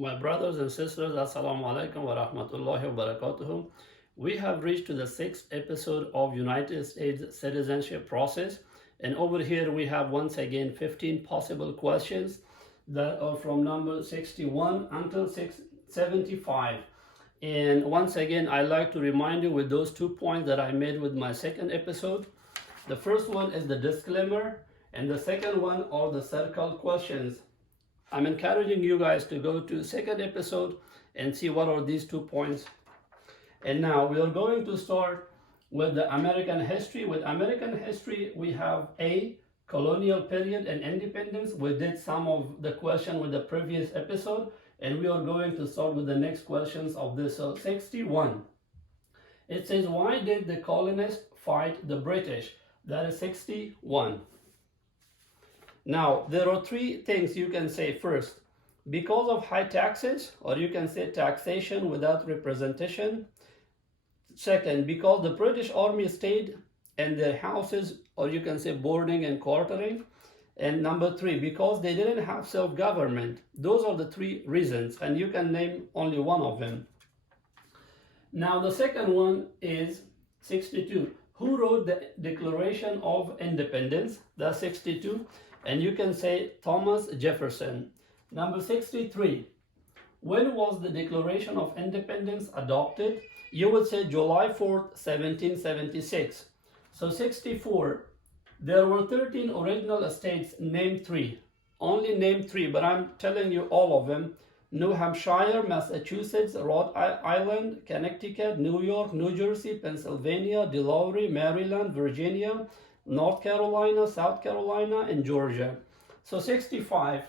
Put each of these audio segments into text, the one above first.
My brothers and sisters, Assalamu alaikum wa rahmatullahi wa barakatuhu. We have reached to the 6th episode of United States citizenship process, and over here we have once again 15 possible questions that are from number 61 until 75. And once again, I like to remind you with those 2 points that I made with my second episode. The first one is the disclaimer, and the second one are the circle questions. I'm encouraging you guys to go to second episode and see what are these 2 points. And now we are going to start with the American history. With American history, we have A, colonial period and independence. We did some of the question with the previous episode, and we are going to start with the next questions of this. So 61. It says, why did the colonists fight the British? That is 61. Now, there are 3 things you can say. First, because of high taxes, or you can say taxation without representation. Second, because the British Army stayed in their houses, or you can say boarding and quartering. And number 3, because they didn't have self-government. Those are the 3 reasons, and you can name only one of them. Now, the second one is 62. Who wrote the Declaration of Independence? That's 62. And you can say Thomas Jefferson. Number 63. When was the Declaration of Independence adopted? You would say July 4th, 1776. So 64. There were 13 original states. Name 3. Only name 3, but I'm telling you all of them. New Hampshire, Massachusetts, Rhode Island, Connecticut, New York, New Jersey, Pennsylvania, Delaware, Maryland, Virginia, North Carolina, South Carolina, and Georgia. So 65.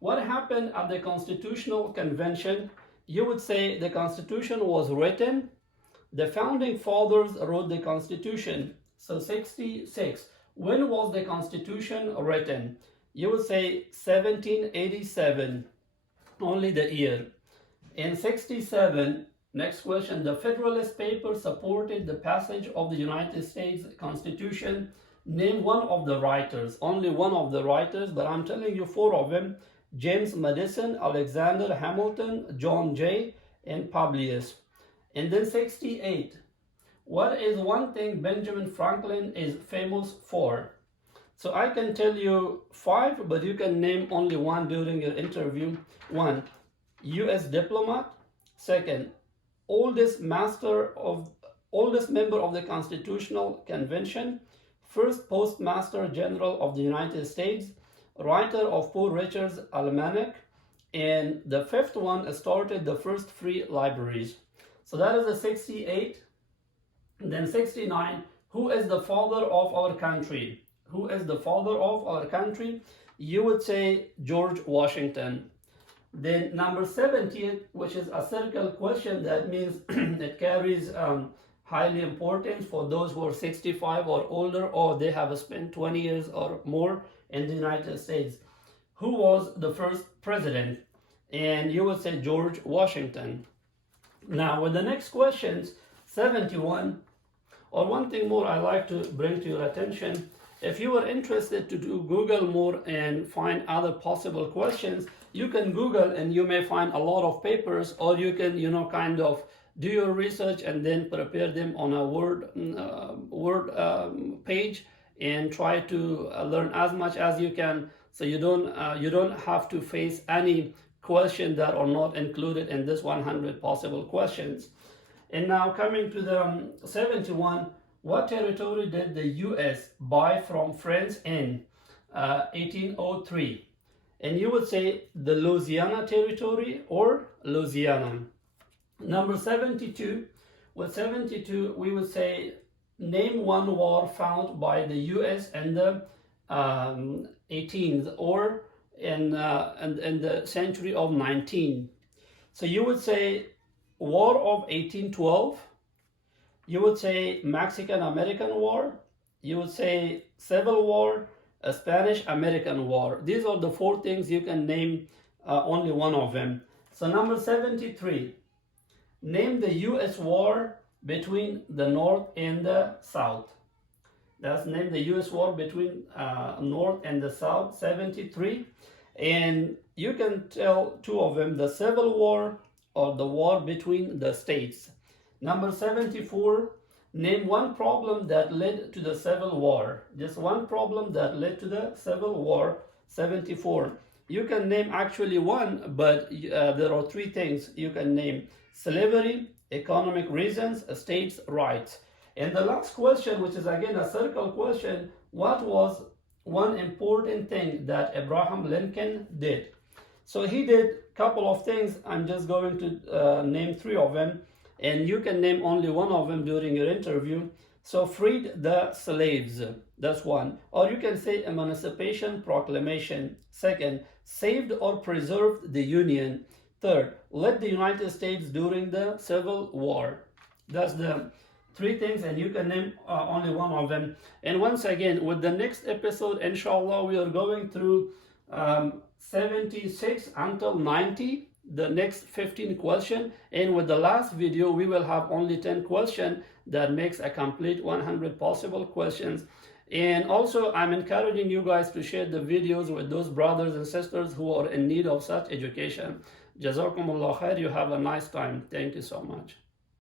What happened at the Constitutional Convention? You would say the Constitution was written. The Founding Fathers wrote the Constitution. So 66. When was the Constitution written? You would say 1787. Only the year. In 67, next question, the Federalist Papers supported the passage of the United States Constitution. Name one of the writers. Only one of the writers, but I'm telling you 4 of them. James Madison, Alexander Hamilton, John Jay, and Publius. And then 68. What is one thing Benjamin Franklin is famous for? So I can tell you 5, but you can name only one during your interview. 1, U.S. diplomat. 2nd, oldest member of the Constitutional Convention. 1st Postmaster General of the United States. Writer of Poor Richard's Almanac. And the 5th one started the first free libraries. So that is the 68. And then 69, who is the father of our country? Who is the father of our country? You would say George Washington. Then number 70, which is a circle question, that means it carries highly importance for those who are 65 or older, or they have spent 20 years or more in the United States. Who was the first president? And you would say George Washington. Now with the next questions, 71, or one thing more I like to bring to your attention. If you are interested to do Google more and find other possible questions, you can Google and you may find a lot of papers, or you can, kind of do your research and then prepare them on a Word page and try to learn as much as you can, so you don't have to face any question that are not included in this 100 possible questions. And now coming to the 71. What territory did the U.S. buy from France in 1803? And you would say the Louisiana Territory or Louisiana. Number 72. With 72, we would say name one war fought by the U.S. in the 18th or in the century of 19. So you would say War of 1812. You would say Mexican-American War. You would say Civil War, a Spanish-American War. These are the 4 things you can name, only one of them. So number 73, name the U.S. war between the North and the South. That's named the U.S. war between North and the South, 73. And you can tell two of them, the Civil War or the war between the states. Number 74, name one problem that led to the Civil War. Just one problem that led to the Civil War. 74. You can name actually one, but there are three things you can name: slavery, economic reasons, states' rights. And the last question, which is again a circle question, what was one important thing that Abraham Lincoln did? So he did a couple of things. I'm just going to name three of them, and you can name only one of them during your interview. So freed the slaves, that's one. Or you can say Emancipation Proclamation. Second, saved or preserved the Union. Third, led the United States during the Civil War. That's the three things, and you can name only one of them. And once again, with the next episode, inshallah, we are going through 76 until 90, the next 15 question, and with the last video we will have only 10 questions that makes a complete 100 possible questions. And also I'm encouraging you guys to share the videos with those brothers and sisters who are in need of such education. Jazakumullah khair. You have a nice time. Thank you so much.